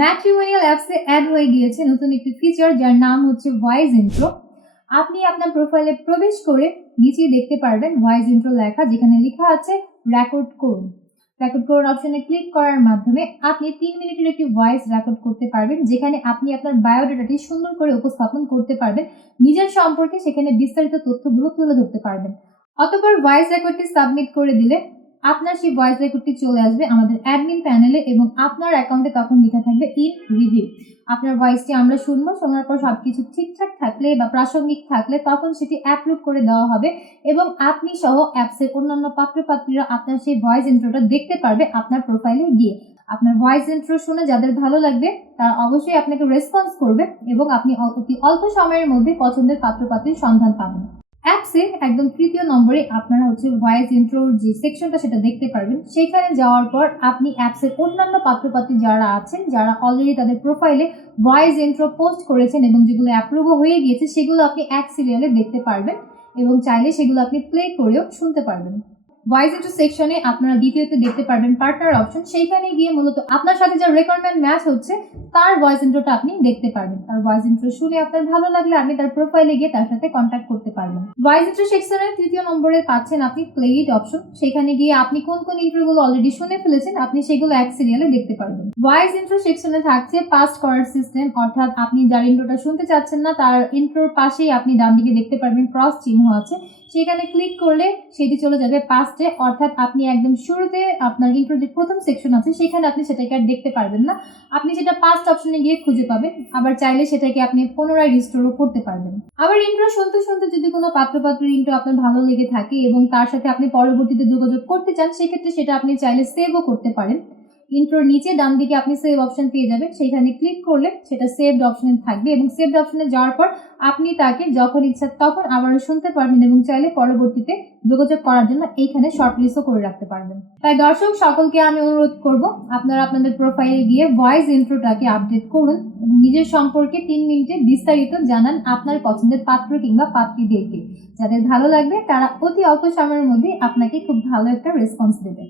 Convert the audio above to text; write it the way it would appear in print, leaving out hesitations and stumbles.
Matrimonial অ্যাপসে add হয়ে গিয়েছে নতুন একটি ফিচার যার নাম হচ্ছে ভয়েস ইন্ট্রো। আপনি আপনার প্রোফাইলে প্রবেশ করে নিচে দেখতে পারবেন ভয়েস ইন্ট্রো লেখা, যেখানে লেখা আছে রেকর্ড করুন। রেকর্ড করুন অপশনে ক্লিক করার মাধ্যমে আপনি 3 মিনিটের একটি ভয়েস রেকর্ড করতে পারবেন, যেখানে আপনি আপনার বায়োডাটাটি সুন্দর করে উপস্থাপন করতে পারবেন, নিজের সম্পর্কে সেখানে বিস্তারিত তথ্যগুলো তুলে ধরতে পারবেন। অতঃপর ভয়েস রেকর্ডটি সাবমিট করে দিলে আপনার সেই ভয়েস রেকর্ডটি চলে আসবে আমাদের অ্যাডমিন প্যানেলে এবং আপনার অ্যাকাউন্টে তখন লেখা থাকবে ইন রিভিউ। আপনার ভয়েসটি আমরা শুনবো, শোনার পর সবকিছু ঠিকঠাক থাকলে বা প্রাসঙ্গিক থাকলে তখন সেটি অ্যাপ্রুভ করে দেওয়া হবে এবং আপনি সহ অ্যাপসের অন্যান্য পাত্রপাত্রীরা আপনার সেই ভয়েস ইন্ট্রোটা দেখতে পারবে আপনার প্রোফাইলে গিয়ে। আপনার ভয়েস ইন্ট্রো শুনে যাদের ভালো লাগবে তারা অবশ্যই আপনাকে রেসপন্স করবে এবং আপনি অতি অল্প সময়ের মধ্যে পছন্দের পাত্রপাত্রীর সন্ধান পাবেন। অ্যাপসে একদম তৃতীয় নম্বরে আপনারা ভয়েস ইন্ট্রোর যে সেকশনটা সেটা দেখতে পারবেন। সেখানে যাওয়ার পর আপনি অ্যাপসের অন্যান্য পাত্রপাত্রী যারা আছেন, যারা অলরেডি তাদের প্রোফাইলে ভয়েস ইন্ট্রো পোস্ট করেছেন এবং যেগুলো অ্যাপ্রুভও হয়ে গিয়েছে সেগুলো আপনি এক সিরিয়ালে দেখতে পারবেন এবং চাইলে সেগুলো আপনি প্লে করেও শুনতে পারবেন। ভয়েস ইন্ট্রো সেকশনে আপনারা দ্বিতীয়তে দেখতে পারবেন পার্টনার অপশন। সেইখানে গিয়ে মূলত আপনার সাথে যার রেকমেন্ড ম্যাচ হচ্ছে তার ভয়েস ইন্ট্রোটা আপনি দেখতে পারবেন। তার ভয়েস ইন্ট্রো শুনে আপনার ভালো লাগলে আপনি তার প্রোফাইলে গিয়ে তার সাথে কন্ট্যাক্ট করতে পারবেন। ভয়েস ইন্ট্রো সেকশনের তৃতীয় নম্বরে পাচ্ছেন আপনি প্লে ইট অপশন। সেখানে গিয়ে আপনি কোন কোন ইন্ট্রোগুলো অলরেডি শুনে ফেলেছেন আপনি সেগুলো এক সিরিয়ালে দেখতে পারবেন। ভয়েস ইন্ট্রো সেকশনে থাকছে পাস্ট করার সিস্টেম, অর্থাৎ আপনি যার ইন্ট্রোটা শুনতে চাচ্ছেন না তার ইন্ট্রোর পাশেই আপনি ডান দিকে দেখতে পারবেন ক্রস চিহ্ন আছে, সেখানে ক্লিক করলে সেটি চলে যাবে পাস্টে, অর্থাৎ আপনি একদম শুরুতে আপনার ইন্ট্রো যে প্রথম সেকশন আছে সেখানে আপনি সেটাকে আর দেখতে পারবেন না, আপনি সেটা পাস্ট অপশনে গিয়ে খুঁজে পাবেন। আবার চাইলে সেটাকে আপনি পুনরায় রিস্টোরও করতে পারবেন। আবার ইন্ট্রো শুনতে শুনতে যদি কোনো পাত্রপাত্রীর ইন্ট্রো আপনার ভালো লেগে থাকে এবং তার সাথে আপনি পরবর্তীতে যোগাযোগ করতে চান, সেক্ষেত্রে সেটা আপনি চাইলে সেভও করতে পারেন। ইন্ট্রোর নিচে ডান দিকে আপনি সেভ অপশন পেয়ে যাবেন, সেখানে ক্লিক করলে সেটা সেভড অপশনে থাকবে এবং সেভড অপশনে যাওয়ার পর আপনি তাকে যখন ইচ্ছা তখন আবারও শুনতে পারবেন এবং চাইলে পরবর্তীতে যোগাযোগ করার জন্য এইখানে শর্টলিস্টও করে রাখতে পারবেন। তাই দর্শক সকলকে আমি অনুরোধ করব আপনারা আপনাদের প্রোফাইলে গিয়ে ভয়েস ইন্ট্রোটাকে আপডেট করুন এবং নিজের সম্পর্কে 3 মিনিটে বিস্তারিত জানান আপনার পছন্দের পাত্র কিংবা পাত্রীদেরকে। যাদের ভালো লাগবে তারা অতি অল্প সময়ের মধ্যে আপনাকে খুব ভালো একটা রেসপন্স দেবে।